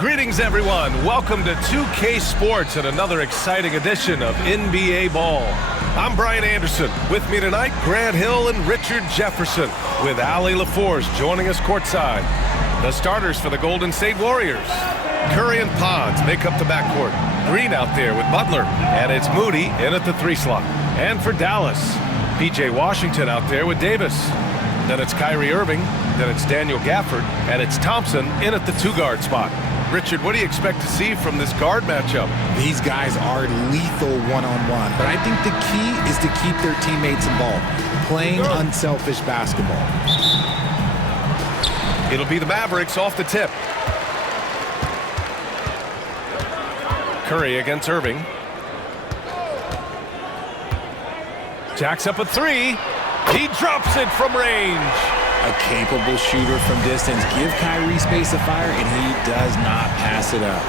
Greetings, everyone. Welcome to 2K Sports and another exciting edition of NBA Ball. I'm Brian Anderson. With me tonight, Grant Hill and Richard Jefferson, with Allie LaForce joining us courtside. The starters for the Golden State Warriors. Curry and Pods make up the backcourt. Green out there with Butler, and it's Moody in at the 3 slot. And for Dallas, P.J. Washington out there with Davis. Then it's Kyrie Irving, then it's Daniel Gafford, and it's Thompson in at the 2-guard spot. Richard, what do you expect to see from this guard matchup? These guys are lethal one-on-one, but I think the key is to keep their teammates involved, playing unselfish basketball. It'll be the Mavericks off the tip. Curry against Irving. Jacks up a 3. He drops it from range. A capable shooter from distance. Give Kyrie space to fire, and he does not pass it up.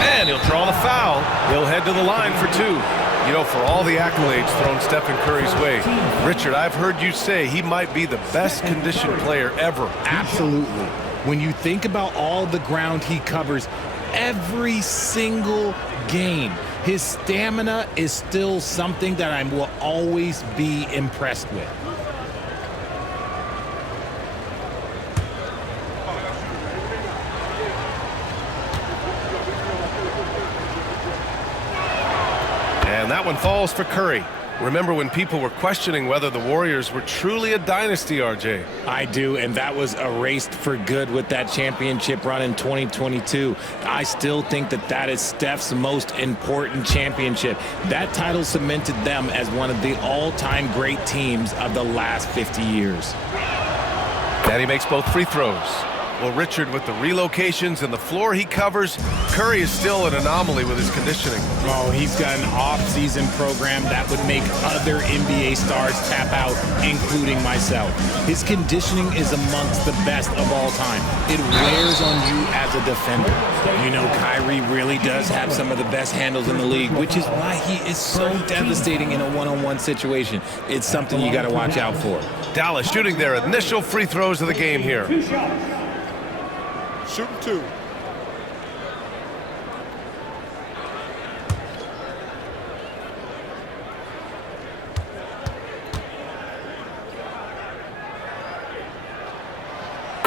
And he'll draw the foul. He'll head to the line for 2. You know, for all the accolades thrown Stephen Curry's way, Richard, I've heard you say he might be the best conditioned player ever. Absolutely. When you think about all the ground he covers every single game, his stamina is still something that I will always be impressed with. And that one falls for Curry. Remember when people were questioning whether the Warriors were truly a dynasty, RJ? I do, and that was erased for good with that championship run in 2022. I still think that that is Steph's most important championship. That title cemented them as one of the all-time great teams of the last 50 years. And he makes both free throws. Well, Richard, with the relocations and the floor he covers, Curry is still an anomaly with his conditioning. Oh, he's got an off-season program that would make other NBA stars tap out, including myself. His conditioning is amongst the best of all time. It wears on you as a defender. You know, Kyrie really does have some of the best handles in the league, which is why he is so devastating in a one-on-one situation. It's something you got to watch out for. Dallas shooting their initial free throws of the game here. Shooting 2.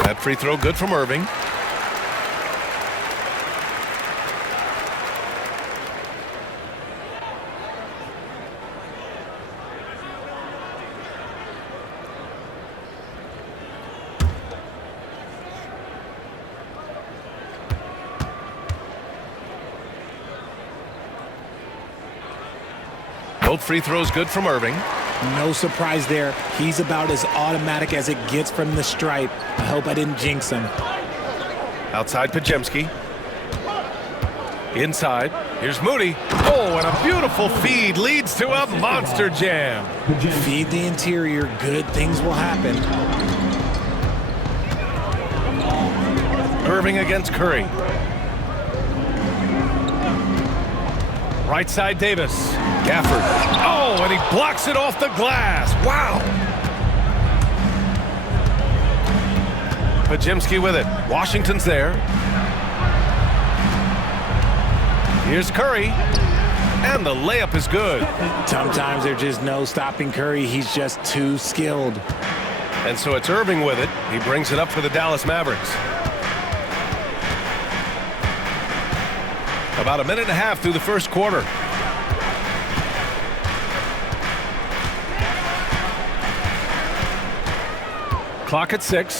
That free throw good from Irving. Both free throws good from Irving. No surprise there. He's about as automatic as it gets from the stripe. I hope I didn't jinx him. Outside Pajemski. Inside. Here's Moody. Oh, and a beautiful feed leads to a monster jam. Feed the interior. Good things will happen. Irving against Curry. Right side Davis. Gafford. Oh, and he blocks it off the glass. Wow. Pajemski with it. Washington's there. Here's Curry. And the layup is good. Sometimes there's just no stopping Curry. He's just too skilled. And so it's Irving with it. He brings it up for the Dallas Mavericks. About a minute and a half through the first quarter. Clock at 6.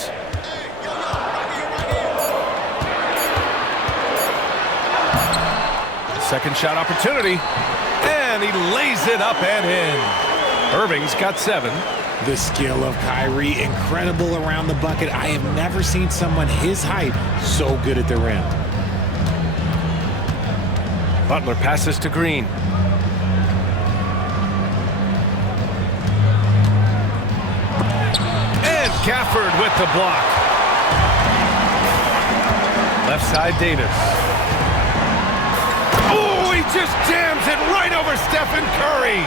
Second shot opportunity. And he lays it up and in. Irving's got 7. The skill of Kyrie, incredible around the bucket. I have never seen someone his height so good at the rim. Butler passes to Green. And Gafford with the block. Left side Davis. Oh, he just jams it right over Stephen Curry.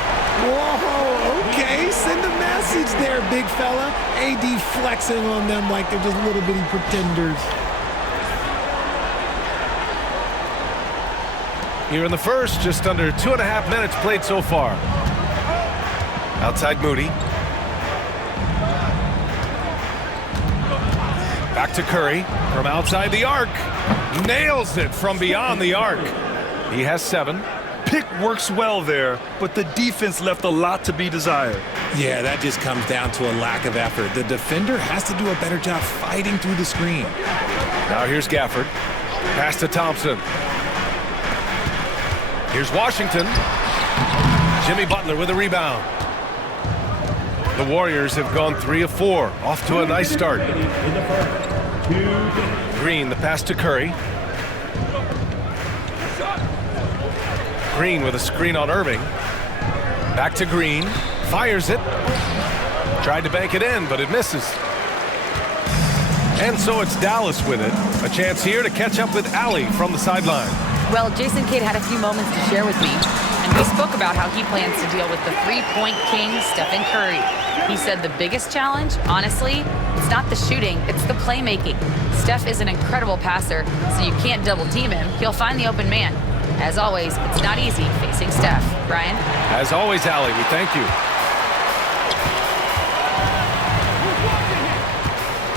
Whoa, okay, send a message there, big fella. AD flexing on them like they're just little bitty pretenders. Here in the first, just under 2.5 minutes played so far. Outside Moody. Back to Curry from outside the arc. Nails it from beyond the arc. He has 7. Pick works well there, but the defense left a lot to be desired. Yeah, that just comes down to a lack of effort. The defender has to do a better job fighting through the screen. Now here's Gafford. Pass to Thompson. Here's Washington. Jimmy Butler with a rebound. The Warriors have gone 3 of 4. Off to a nice start. Green, the pass to Curry. Green with a screen on Irving. Back to Green. Fires it. Tried to bank it in, but it misses. And so it's Dallas with it. A chance here to catch up with Allie from the sideline. Well, Jason Kidd had a few moments to share with me, and we spoke about how he plans to deal with the three-point king, Stephen Curry. He said the biggest challenge, honestly, it's not the shooting, it's the playmaking. Steph is an incredible passer, so you can't double-team him. He'll find the open man. As always, it's not easy facing Steph. Brian? As always, Allie, we thank you.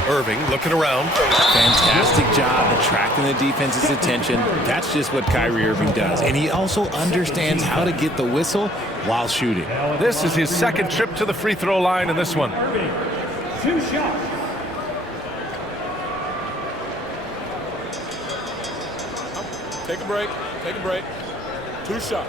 Irving looking around. Fantastic job attracting the defense's attention. That's just what Kyrie Irving does. And he also understands how to get the whistle while shooting. This is his second trip to the free throw line in this one. 2 shots. Take a break. Take a break. 2 shots.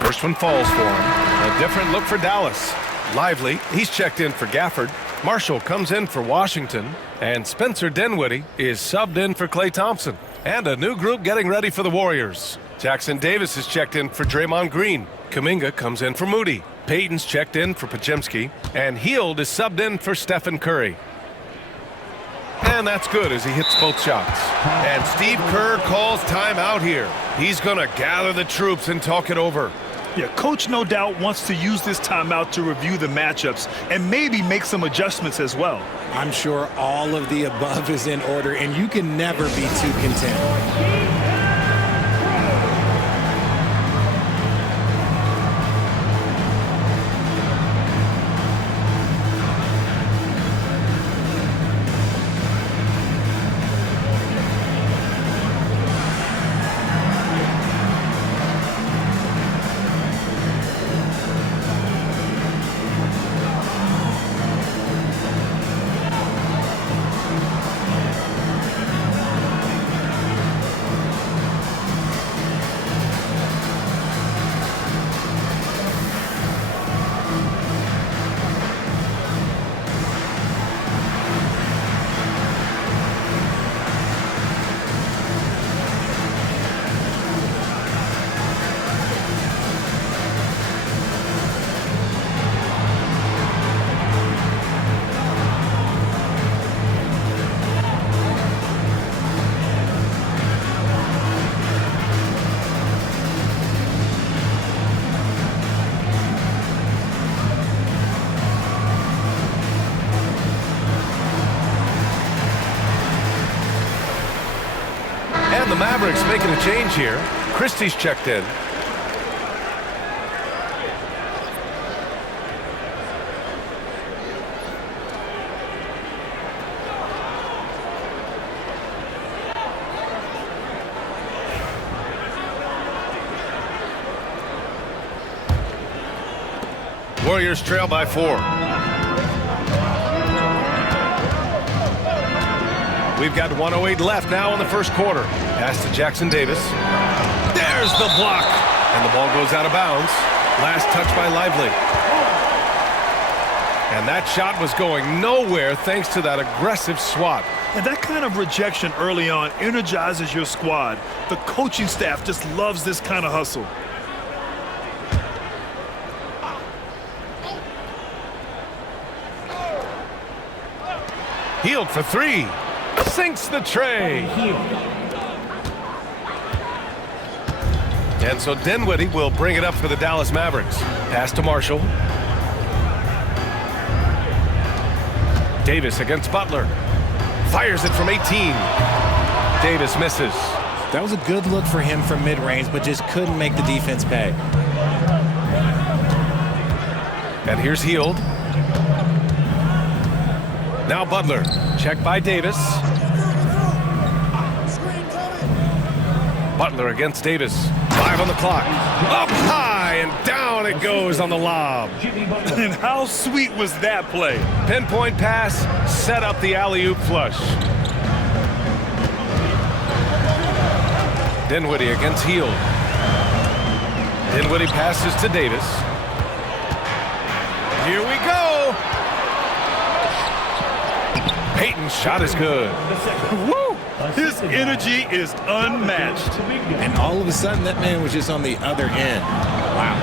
First one falls for him. A different look for Dallas. Lively, he's checked in for Gafford. Marshall comes in for Washington. And Spencer Dinwiddie is subbed in for Klay Thompson. And a new group getting ready for the Warriors. Jackson Davis is checked in for Draymond Green. Kuminga comes in for Moody. Payton's checked in for Podziemski. And Hield is subbed in for Stephen Curry. And that's good as he hits both shots. And Steve Kerr calls timeout here. He's going to gather the troops and talk it over. Yeah, coach no doubt wants to use this timeout to review the matchups and maybe make some adjustments as well. I'm sure all of the above is in order, and you can never be too content. And the Mavericks making a change here. Christie's checked in. Warriors trail by 4. We've got 1:08 left now in the first quarter. Pass to Jackson Davis. There's the block. And the ball goes out of bounds. Last touch by Lively. And that shot was going nowhere thanks to that aggressive swat. And that kind of rejection early on energizes your squad. The coaching staff just loves this kind of hustle. Hield for 3. Sinks the tray. And so Dinwiddie will bring it up for the Dallas Mavericks. Pass to Marshall. Davis against Butler. Fires it from 18. Davis misses. That was a good look for him from mid-range, but just couldn't make the defense pay. And here's Hield. Now Butler. Check by Davis. Butler against Davis. 5 on the clock. Up high and down it goes on the lob. And how sweet was that play? Pinpoint pass, set up the alley-oop flush. Dinwiddie against Hield. Dinwiddie passes to Davis. Here we go. Payton's shot is good. Woo! His energy is unmatched. And all of a sudden, that man was just on the other end. Wow.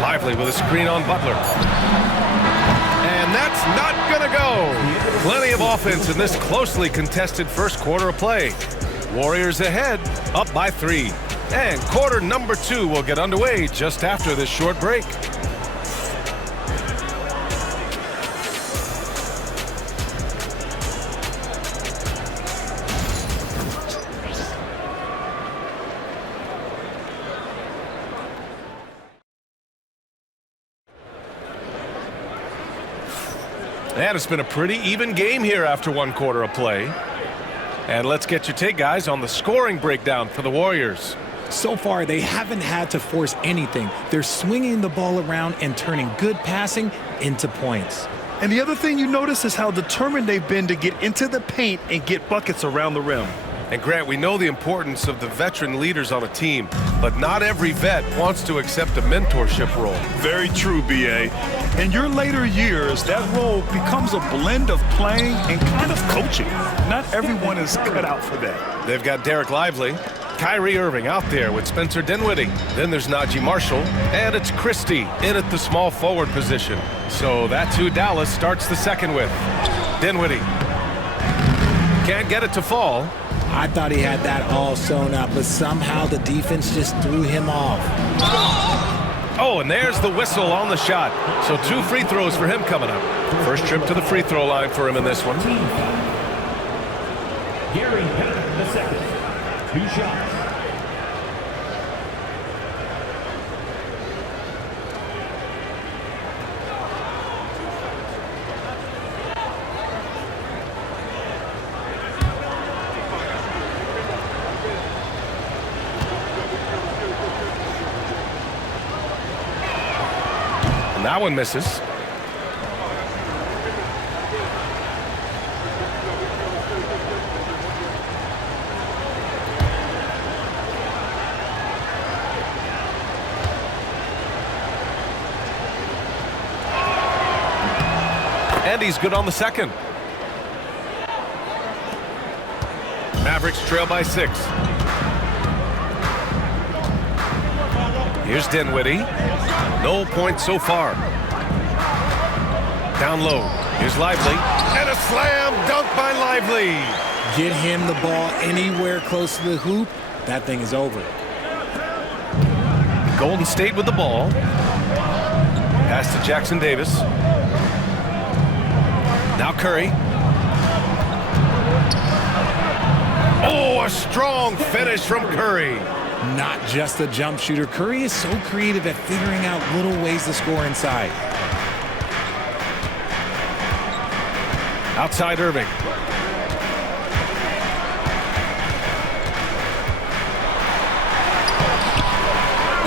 Lively with a screen on Butler. And that's not gonna go. Plenty of offense in this closely contested first quarter of play. Warriors ahead, up by 3. And quarter number 2 will get underway just after this short break. And it's been a pretty even game here after 1 quarter of play. And let's get your take, guys, on the scoring breakdown for the Warriors. So far, they haven't had to force anything. They're swinging the ball around and turning good passing into points. And the other thing you notice is how determined they've been to get into the paint and get buckets around the rim. And Grant, we know the importance of the veteran leaders on a team, but not every vet wants to accept a mentorship role. Very true, B.A. In your later years, that role becomes a blend of playing and kind of coaching. Not everyone is cut out for that. They've got Derek Lively, Kyrie Irving out there with Spencer Dinwiddie. Then there's Najee Marshall, and it's Christie in at the small forward position. So that's who Dallas starts the second with. Dinwiddie can't get it to fall. I thought he had that all sewn up, but somehow the defense just threw him off. Oh, and there's the whistle on the shot. So 2 free throws for him coming up. First trip to the free throw line for him in this one. Gary Payton, the second. 2 shots. That one misses. And he's good on the second. Mavericks trail by 6. Here's Dinwiddie. No points so far. Down low. Here's Lively. And a slam dunk by Lively. Get him the ball anywhere close to the hoop, that thing is over. Golden State with the ball. Pass to Jackson Davis. Now Curry. Oh, a strong finish from Curry. Not just a jump shooter. Curry is so creative at figuring out little ways to score inside. Outside Irving.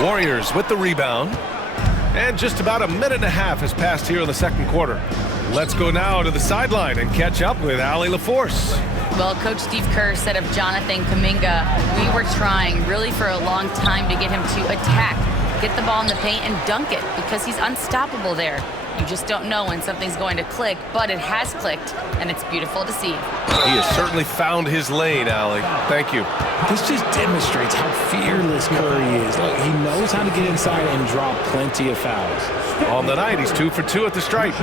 Warriors with the rebound. And just about a minute and a half has passed here in the second quarter. Let's go now to the sideline and catch up with Allie LaForce. Well, Coach Steve Kerr said of Jonathan Kuminga, we were trying really for a long time to get him to attack, get the ball in the paint and dunk it because he's unstoppable there. You just don't know when something's going to click, but it has clicked, and it's beautiful to see. He has certainly found his lane, Allie. Thank you. This just demonstrates how fearless Curry is. Look, he knows how to get inside and draw plenty of fouls. On the night, he's 2 for 2 at the stripe.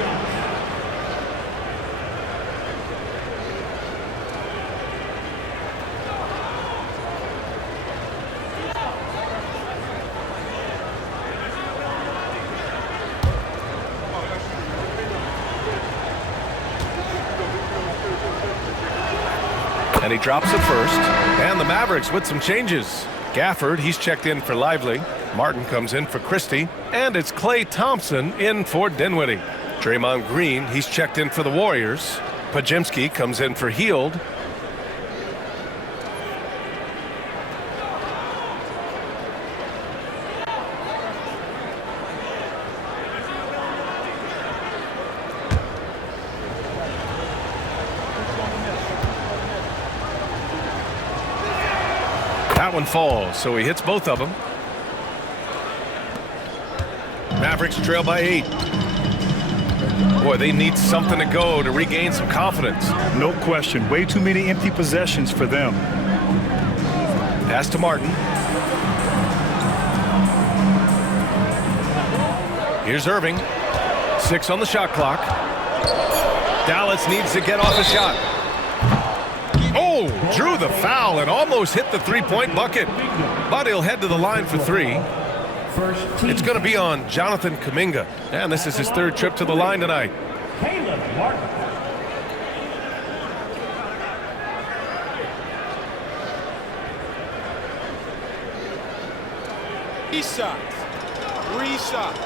And he drops it first. And the Mavericks with some changes. Gafford, he's checked in for Lively. Martin comes in for Christie. And it's Klay Thompson in for Dinwiddie. Draymond Green, he's checked in for the Warriors. Pajemski comes in for Hield. That one falls, so he hits both of them. Mavericks trail by 8. Boy, they need something to go to regain some confidence. No question. Way too many empty possessions for them. Pass to Martin. Here's Irving. 6 on the shot clock. Dallas needs to get off a shot. Oh, drew the foul and almost hit the three-point bucket. But he'll head to the line for 3. It's going to be on Jonathan Kuminga. And this is his 3rd trip to the line tonight. Three shots. 3 shots.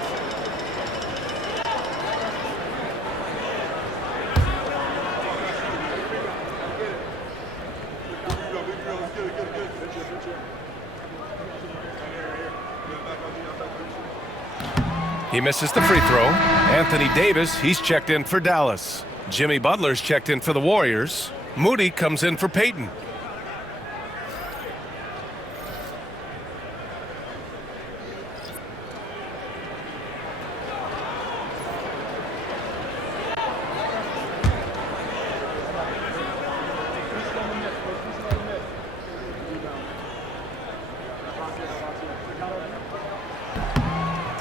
He misses the free throw. Anthony Davis, he's checked in for Dallas. Jimmy Butler's checked in for the Warriors. Moody comes in for Peyton.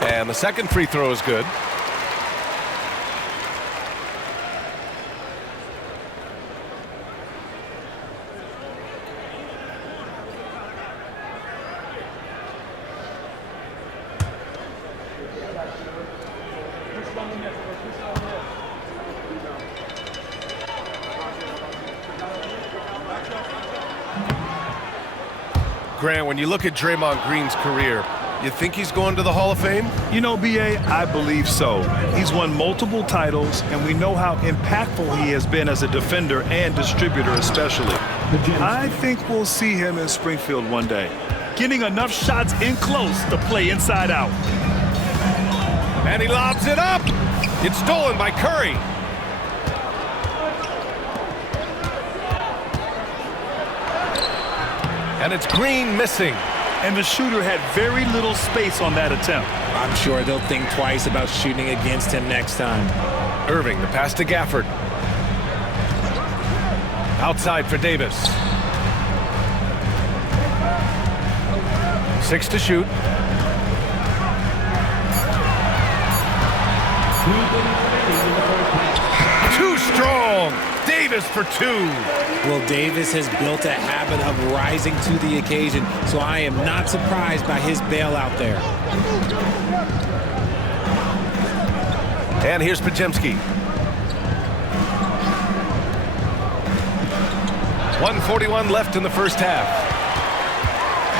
And the second free throw is good. Grant, when you look at Draymond Green's career, you think he's going to the Hall of Fame? You know, B.A., I believe so. He's won multiple titles, and we know how impactful he has been as a defender and distributor especially. I think we'll see him in Springfield one day, getting enough shots in close to play inside out. And he lobs it up. It's stolen by Curry. And it's Green missing. And the shooter had very little space on that attempt. I'm sure they'll think twice about shooting against him next time. Irving, the pass to Gafford. Outside for Davis. 6 to shoot. Too strong. Davis for 2. Well, Davis has built a habit of rising to the occasion, so I am not surprised by his bailout there. And here's Pajemski. 1:41 left in the first half.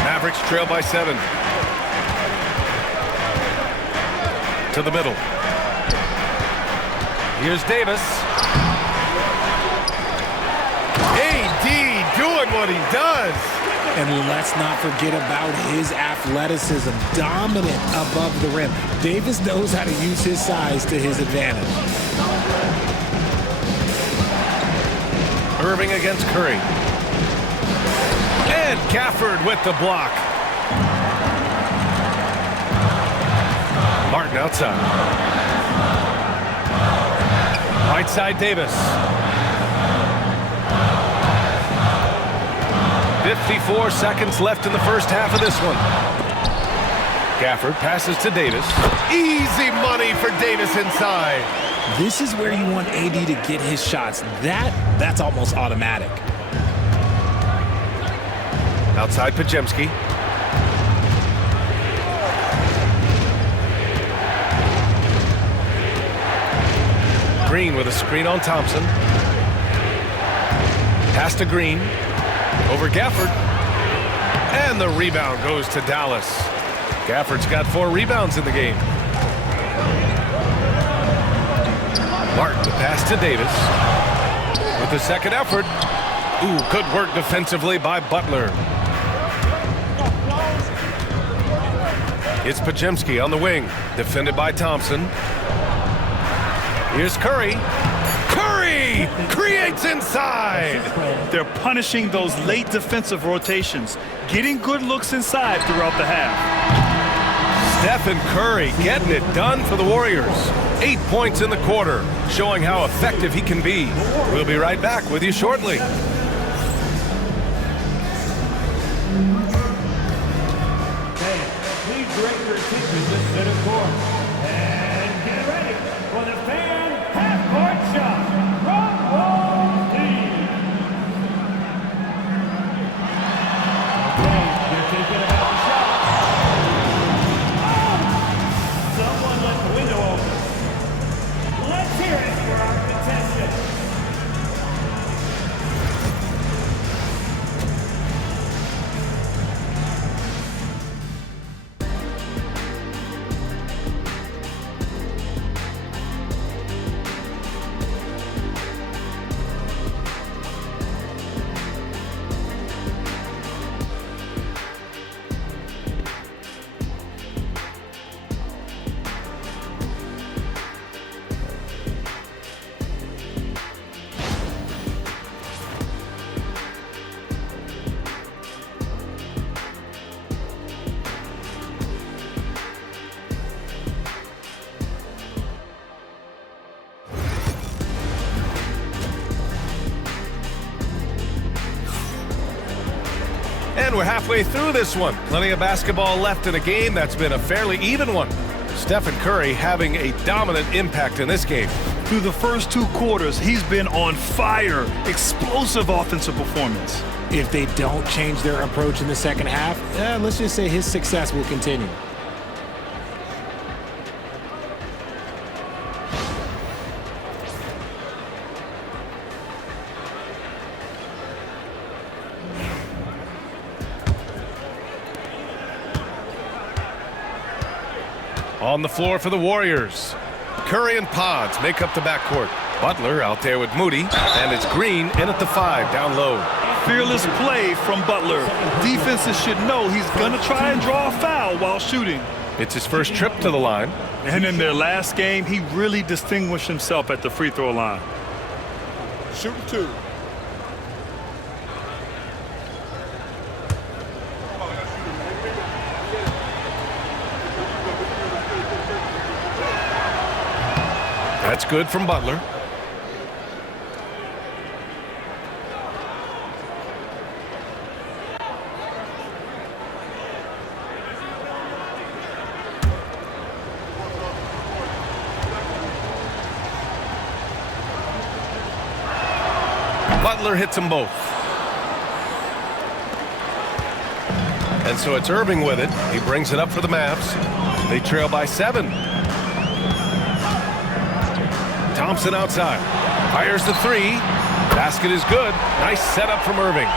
Mavericks trail by 7. To the middle. Here's Davis. AD doing what he does. And let's not forget about his athleticism, dominant above the rim. Davis knows how to use his size to his advantage. Irving against Curry. And Gafford with the block. Martin outside. Right side Davis. 54 seconds left in the first half of this one. Gafford passes to Davis. Easy money for Davis inside. This is where you want AD to get his shots. That's almost automatic. Outside Pajemski. Green with a screen on Thompson. Pass to Green. Over Gafford. And the rebound goes to Dallas. Gafford's got 4 rebounds in the game. Martin, the pass to Davis. With the second effort. Ooh, good work defensively by Butler. It's Podziemski on the wing. Defended by Thompson. Here's Curry. Curry creates inside. They're punishing those late defensive rotations, getting good looks inside throughout the half. Stephen Curry getting it done for the Warriors. 8 points in the quarter, showing how effective he can be. We'll be right back with you shortly. Please direct your attention to center court. And get ready for the fan half-court shot from both teams. Okay, you're thinking about the shot. Oh! Someone left the window open. Let's hear it for our contestant. And we're halfway through this one. Plenty of basketball left in a game that's been a fairly even one. Stephen Curry having a dominant impact in this game. Through the first 2 quarters, he's been on fire. Explosive offensive performance. If they don't change their approach in the second half, let's just say his success will continue. On the floor for the Warriors. Curry and Pods make up the backcourt. Butler out there with Moody, and it's Green in at the 5 down low. Fearless play from Butler. Defenses should know he's going to try and draw a foul while shooting. It's his first trip to the line. And in their last game, he really distinguished himself at the free throw line. Shooting 2. That's good from Butler. Butler hits them both. And so it's Irving with it. He brings it up for the Mavs. They trail by 7. Thompson outside. Fires the 3. Basket is good. Nice setup from Irving.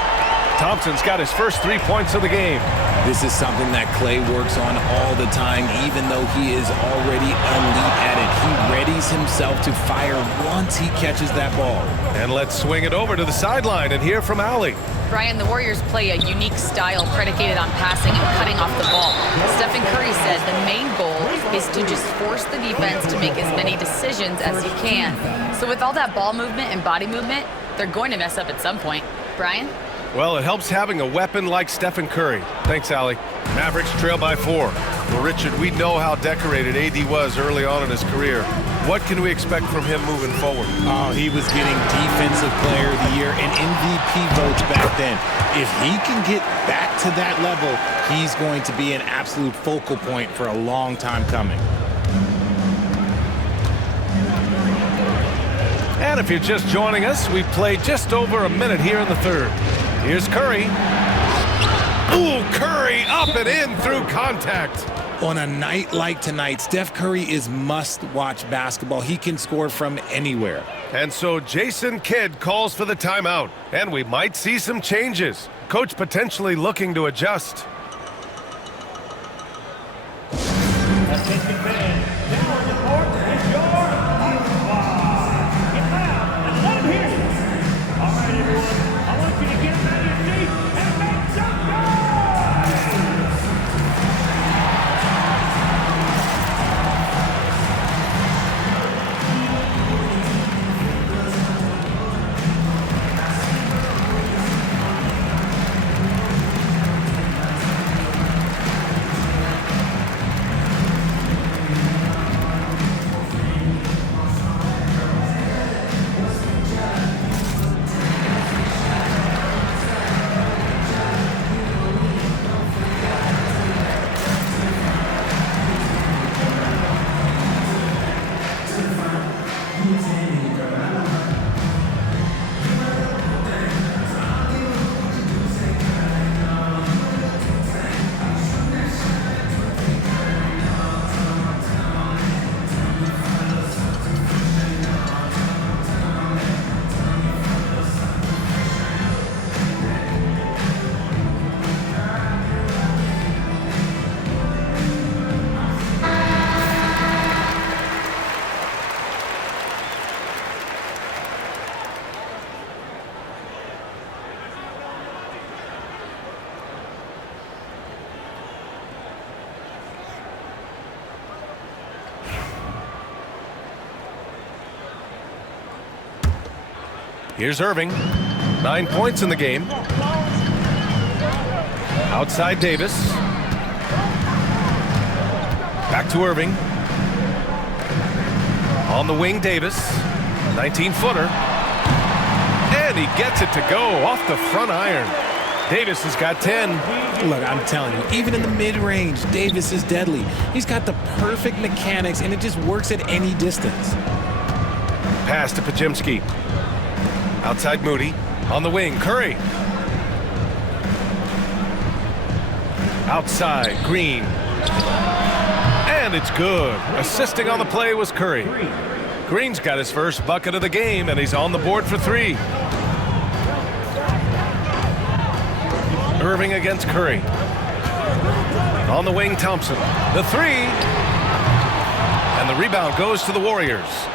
Thompson's got his first 3 points of the game. This is something that Clay works on all the time, even though he is already elite at it. He readies himself to fire once he catches that ball. And let's swing it over to the sideline and hear from Allie. Brian, the Warriors play a unique style predicated on passing and cutting off the ball. Stephen Curry said the main goal is to just force the defense to make as many decisions as he can. So with all that ball movement and body movement, they're going to mess up at some point. Brian? Well, it helps having a weapon like Stephen Curry. Thanks, Allie. Mavericks trail by 4. Well, Richard, we know how decorated AD was early on in his career. What can we expect from him moving forward? Oh, he was getting Defensive Player of the Year and MVP votes back then. If he can get back to that level, he's going to be an absolute focal point for a long time coming. And if you're just joining us, we played just over a minute here in the third. Here's Curry. Ooh, Curry up and in through contact. On a night like tonight, Steph Curry is must-watch basketball. He can score from anywhere. And so Jason Kidd calls for the timeout, and we might see some changes. Coach potentially looking to adjust. Attention fans, now on the court is your squad. Get loud and let him hear you. All right, everyone, I want you to get out of your seat and make some noise. Here's Irving. 9 points in the game. Outside Davis. Back to Irving. On the wing, Davis. 19-footer. And he gets it to go off the front iron. Davis has got 10. Look, I'm telling you, even in the mid-range, Davis is deadly. He's got the perfect mechanics, and it just works at any distance. Pass to Pajemski. Outside Moody. On the wing, Curry. Outside, Green. And it's good. Assisting on the play was Curry. Green's got his first bucket of the game, and he's on the board for 3. Irving against Curry. On the wing, Thompson. The 3. And the rebound goes to the Warriors.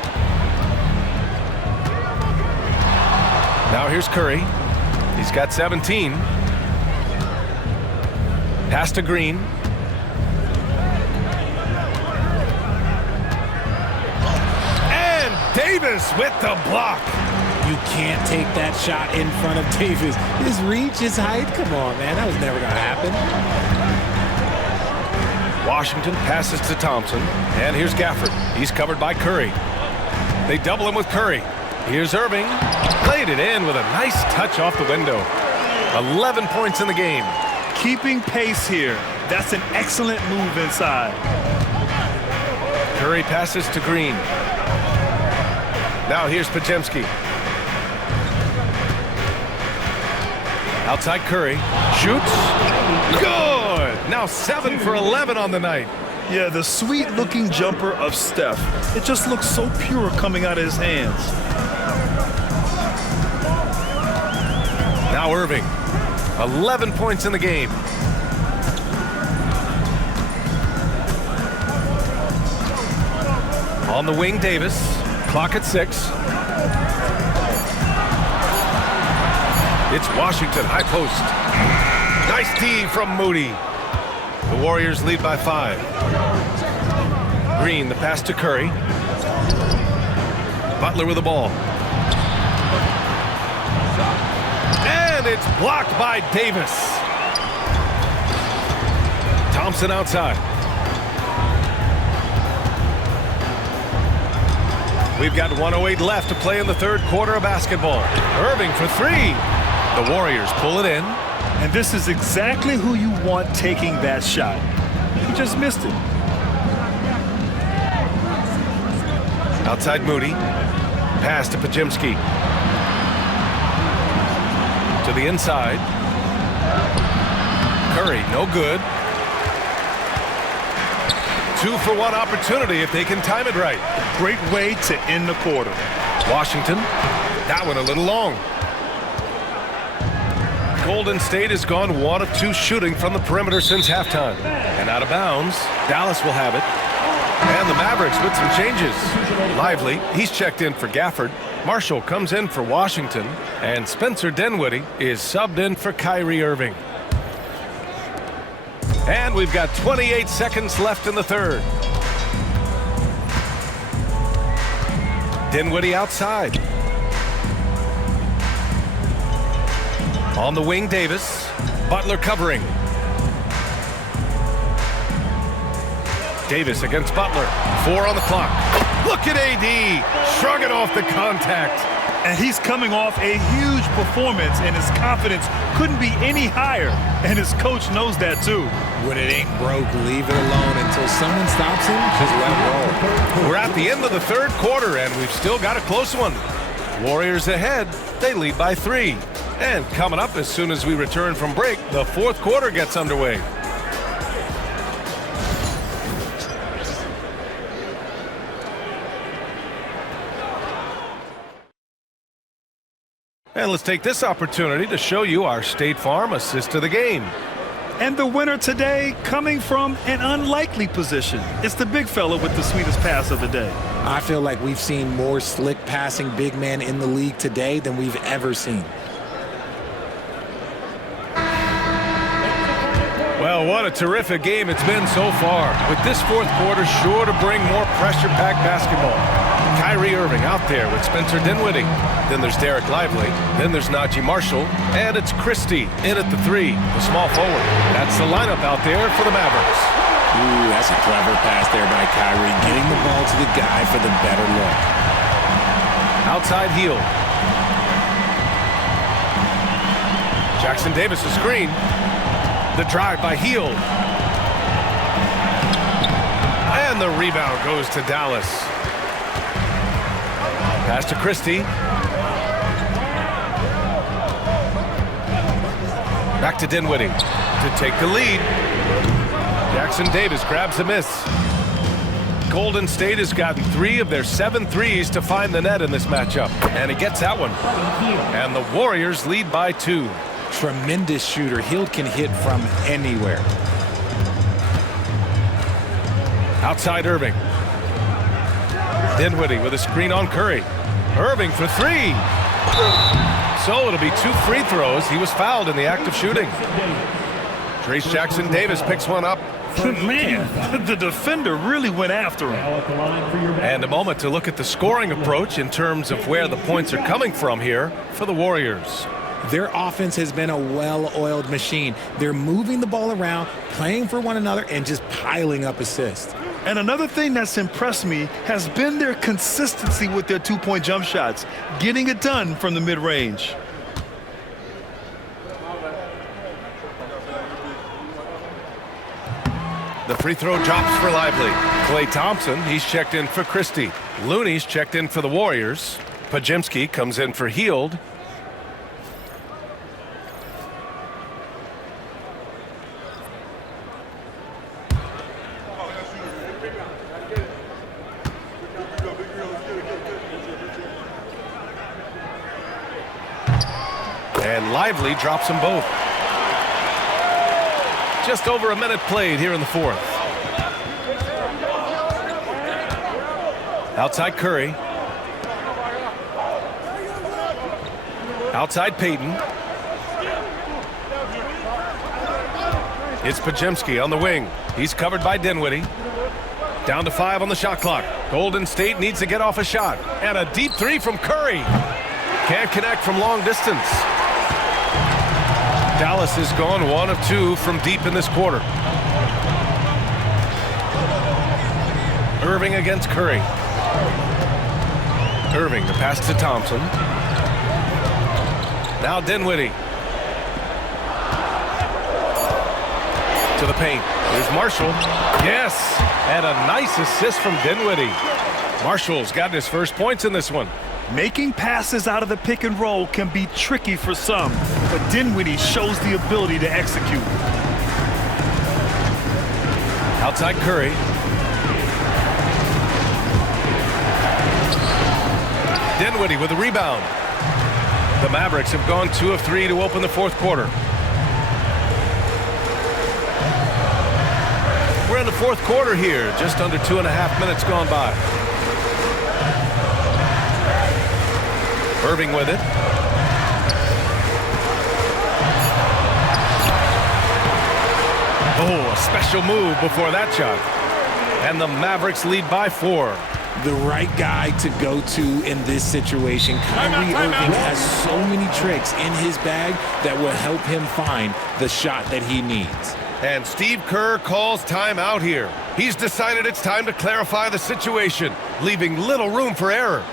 Now here's Curry. He's got 17. Pass to Green. And Davis with the block. You can't take that shot in front of Davis. His reach, his height, come on, man. That was never going to happen. Washington passes to Thompson. And here's Gafford. He's covered by Curry. They double him with Curry. Here's Irving. Played it in with a nice touch off the window. 11 points in the game. Keeping pace here. That's an excellent move inside. Curry passes to Green. Now here's Pajemski. Outside Curry. Shoots. Good! Now 7 for 11 on the night. Yeah, the sweet-looking jumper of Steph. It just looks so pure coming out of his hands. Now Irving. 11 points in the game. On the wing, Davis. Clock at 6. It's Washington, high post. Nice D from Moody. The Warriors lead by 5. Green, the pass to Curry. Butler with the ball. And it's blocked by Davis. Thompson outside. We've got 1:08 left to play in the third quarter of basketball. Irving for 3. The Warriors pull it in. And this is exactly who you want taking that shot. He just missed it. Outside Moody. Pass to Pajemski. To the inside. Curry, no good. 2-for-1 opportunity if they can time it right. Great way to end the quarter. Washington, that one a little long. Golden State has gone 1 of 2 shooting from the perimeter since halftime. And out of bounds, Dallas will have it. And the Mavericks with some changes. Lively, he's checked in for Gafford. Marshall comes in for Washington. And Spencer Dinwiddie is subbed in for Kyrie Irving. And we've got 28 seconds left in the third. Dinwiddie outside. On the wing, Davis. Butler covering. Davis against Butler. 4 on the clock. Look at AD shrugging off the contact. And he's coming off a huge performance, and his confidence couldn't be any higher. And his coach knows that, too. When it ain't broke, leave it alone until someone stops him. Just let it roll. We're at the end of the third quarter, and we've still got a close one. Warriors ahead. They lead by 3. And coming up as soon as we return from break, the fourth quarter gets underway. And let's take this opportunity to show you our State Farm assist of the game. And the winner today coming from an unlikely position. It's the big fella with the sweetest pass of the day. I feel like we've seen more slick passing big men in the league today than we've ever seen. Well, what a terrific game it's been so far. With this fourth quarter sure to bring more pressure-packed basketball. Kyrie Irving out there with Spencer Dinwiddie. Then there's Derek Lively. Then there's Najee Marshall. And it's Christie in at the 3, the small forward. That's the lineup out there for the Mavericks. Ooh, that's a clever pass there by Kyrie, getting the ball to the guy for the better look. Outside heel. Jackson Davis a screen. The drive by Hield. And the rebound goes to Dallas. Pass to Christie. Back to Dinwiddie to take the lead. Jackson Davis grabs a miss. Golden State has gotten 3 of their 7 threes to find the net in this matchup. And he gets that one. And the Warriors lead by 2. Tremendous shooter. Hield can hit from anywhere. Outside Irving. Dinwiddie with a screen on Curry. Irving for 3. So it'll be 2 free throws. He was fouled in the act of shooting. Trace Jackson Davis picks one up. Man, the defender really went after him. And a moment to look at the scoring approach in terms of where the points are coming from here for the Warriors. Their offense has been a well-oiled machine. They're moving the ball around, playing for one another, and just piling up assists. And another thing that's impressed me has been their consistency with their 2-point jump shots, getting it done from the mid-range. The free throw drops for Lively. Klay Thompson, he's checked in for Christie. Looney's checked in for the Warriors. Pajemski comes in for Hield. And Lively drops them both. Just over a minute played here in the fourth. Outside Curry. Outside Payton. It's Pajemski on the wing. He's covered by Dinwiddie. Down to 5 on the shot clock. Golden State needs to get off a shot. And a deep 3 from Curry. Can't connect from long distance. Dallas has gone 1 of 2 from deep in this quarter. Irving against Curry. Irving, the pass to Thompson. Now Dinwiddie. To the paint. There's Marshall. Yes! And a nice assist from Dinwiddie. Marshall's gotten his first points in this one. Making passes out of the pick and roll can be tricky for some, but Dinwiddie shows the ability to execute. Outside Curry. Dinwiddie with a rebound. The Mavericks have gone 2 of 3 to open the fourth quarter. We're in the fourth quarter here, just under 2.5 minutes gone by. Irving with it. Oh, a special move before that shot. And the Mavericks lead by 4. The right guy to go to in this situation. Kyrie Irving has so many tricks in his bag that will help him find the shot that he needs. And Steve Kerr calls timeout here. He's decided it's time to clarify the situation, leaving little room for error.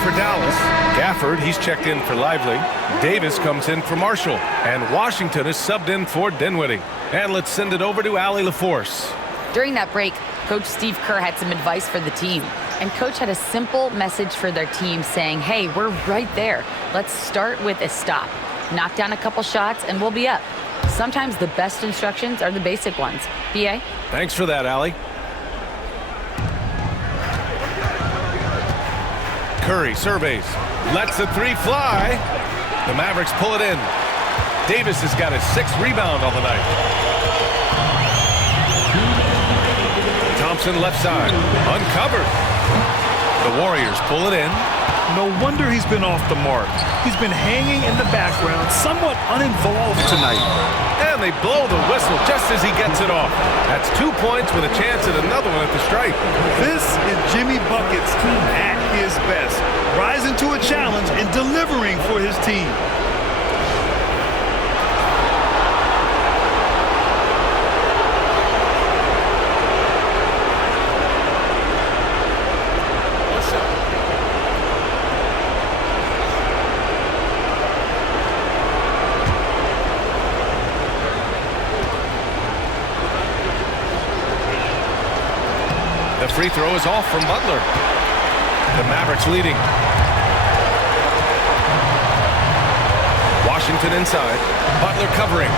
For Dallas, Gafford, he's checked in for Lively. Davis comes in for Marshall. And Washington is subbed in for Dinwiddie. And let's send it over to Allie LaForce. During that break, Coach Steve Kerr had some advice for the team. And Coach had a simple message for their team saying, hey, we're right there. Let's start with a stop. Knock down a couple shots and we'll be up. Sometimes the best instructions are the basic ones. B.A.? Thanks for that, Allie. Curry surveys, lets the 3 fly. The Mavericks pull it in. Davis has got his 6th rebound on the night. Thompson left side, uncovered. The Warriors pull it in. No wonder he's been off the mark. He's been hanging in the background, somewhat uninvolved tonight. And they blow the whistle just as he gets it off. That's 2 points with a chance at another one at the stripe. This is Jimmy Buckets at his best, rising to a challenge and delivering for his team. The free throw is off from Butler. The Mavericks leading. Washington inside. Butler covering.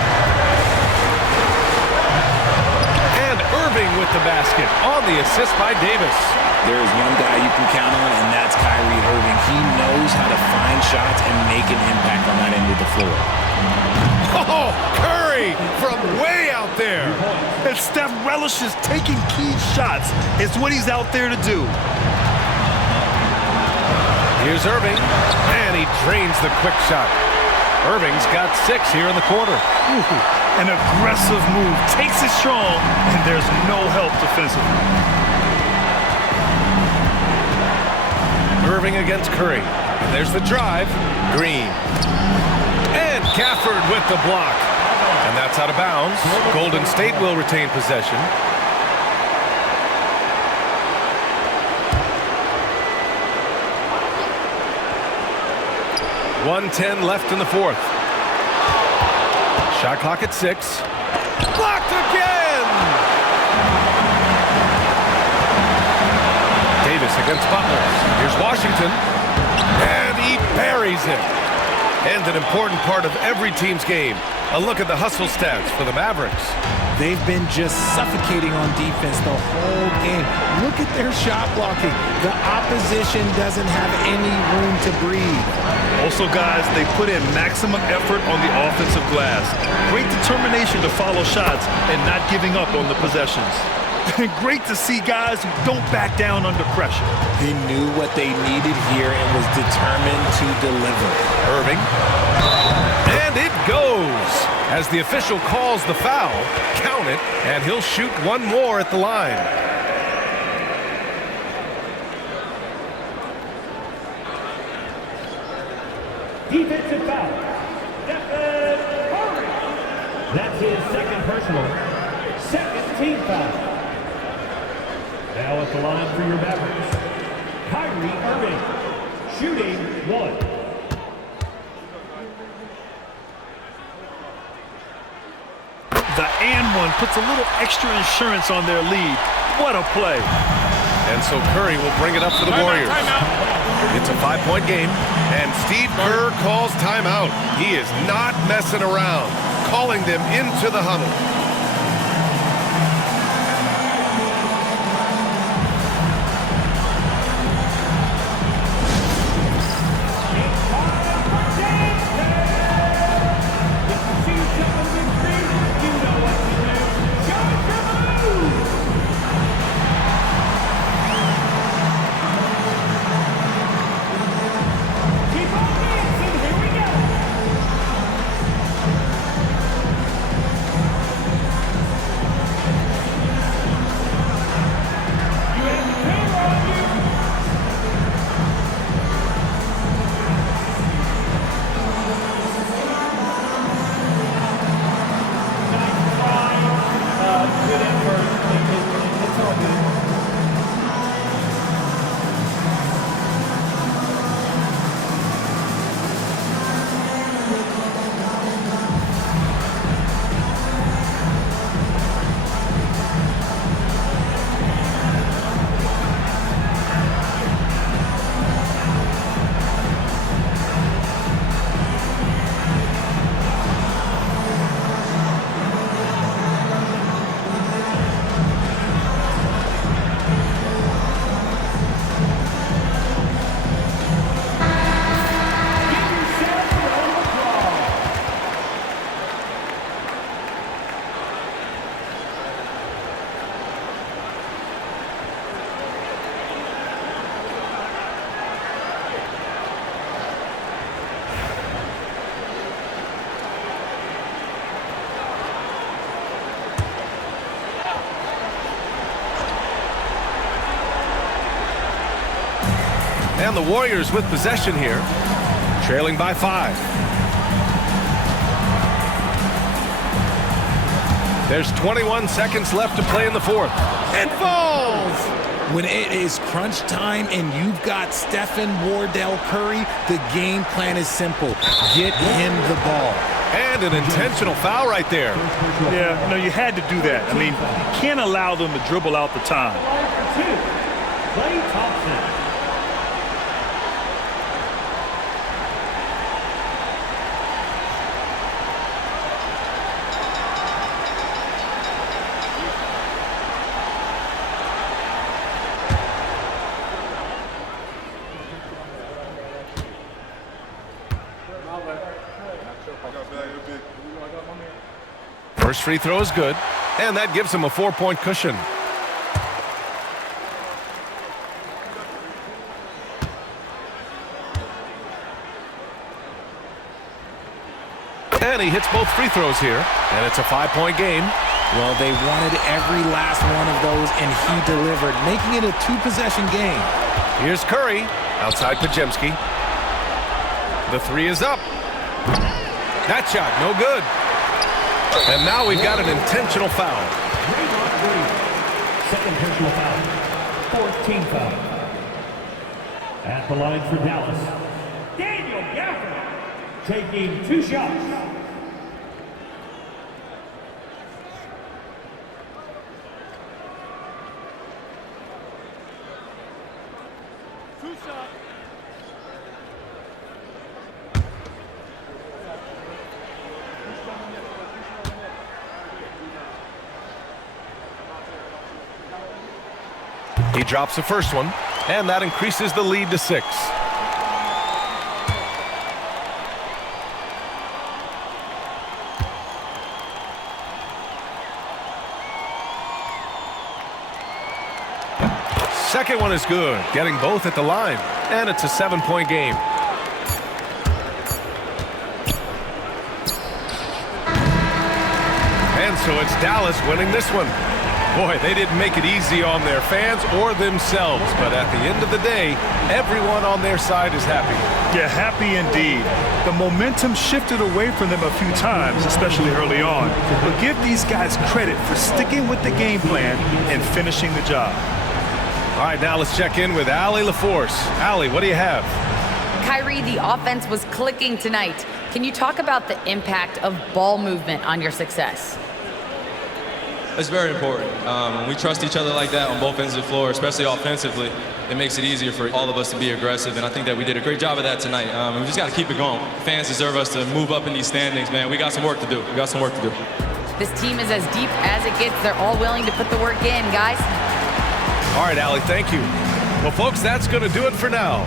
And Irving with the basket on the assist by Davis. There is one guy you can count on, and that's Kyrie Irving. He knows how to find shots and make an impact on that end of the floor. Oh, Curry from way out there. And Steph relishes taking key shots. It's what he's out there to do. Here's Irving, and he drains the quick shot. Irving's got 6 here in the quarter. An aggressive move, takes it strong, and there's no help defensively. Irving against Curry. And there's the drive. Green. And Gafford with the block. And that's out of bounds. Golden State will retain possession. .110 left in the fourth. Shot clock at 6. Blocked again! Davis against Butler. Here's Washington. And he buries it. And an important part of every team's game. A look at the hustle stats for the Mavericks. They've been just suffocating on defense the whole game. Look at their shot blocking. The opposition doesn't have any room to breathe. Also, guys, they put in maximum effort on the offensive glass. Great determination to follow shots and not giving up on the possessions. Great to see guys who don't back down under pressure. They knew what they needed here and was determined to deliver. Irving. And it goes. As the official calls the foul, count it, and he'll shoot one more at the line. Defensive foul. Stephen Curry. That's his second personal. Second team foul. Now at the line for your Mavericks, Kyrie Irving, shooting 1. The and one puts a little extra insurance on their lead. What a play. And so Curry will bring it up for the Warriors. It's a 5-point game, and Steve Kerr calls timeout. He is not messing around, calling them into the huddle. And the Warriors with possession here, trailing by 5. There's 21 seconds left to play in the fourth. It falls! When it is crunch time and you've got Stephen Wardell Curry, the game plan is simple. Get him the ball. And an intentional foul right there. Yeah, no, you had to do that. I mean, you can't allow them to dribble out the time. Clay Thompson. First free throw is good, and that gives him a 4-point cushion. And he hits both free throws here, and it's a 5-point game. Well, they wanted every last one of those, and he delivered, making it a 2-possession game. Here's Curry, outside Pajemski. The 3 is up. That shot, no good. And now we've got an intentional foul. Second personal foul. 4th team foul. At the line for Dallas, Daniel Gafford taking 2 shots. He drops the first one, and that increases the lead to 6. Second one is good, getting both at the line, and it's a 7-point game. And so it's Dallas winning this one. Boy, they didn't make it easy on their fans or themselves, but at the end of the day, everyone on their side is happy. Yeah, happy indeed. The momentum shifted away from them a few times, especially early on. But give these guys credit for sticking with the game plan and finishing the job. All right, now let's check in with Allie LaForce. Allie, what do you have? Kyrie, the offense was clicking tonight. Can you talk about the impact of ball movement on your success? It's very important. When we trust each other like that on both ends of the floor, especially offensively, it makes it easier for all of us to be aggressive, and I think that we did a great job of that tonight. We just got to keep it going. Fans deserve us to move up in these standings, man. We got some work to do. We got some work to do. This team is as deep as it gets. They're all willing to put the work in, guys. All right, Allie, thank you. Well, folks, that's going to do it for now.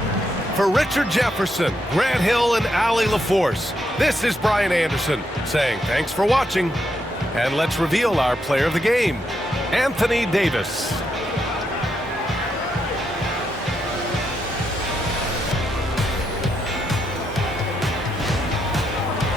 For Richard Jefferson, Grant Hill, and Allie LaForce, this is Brian Anderson saying thanks for watching. And let's reveal our player of the game, Anthony Davis.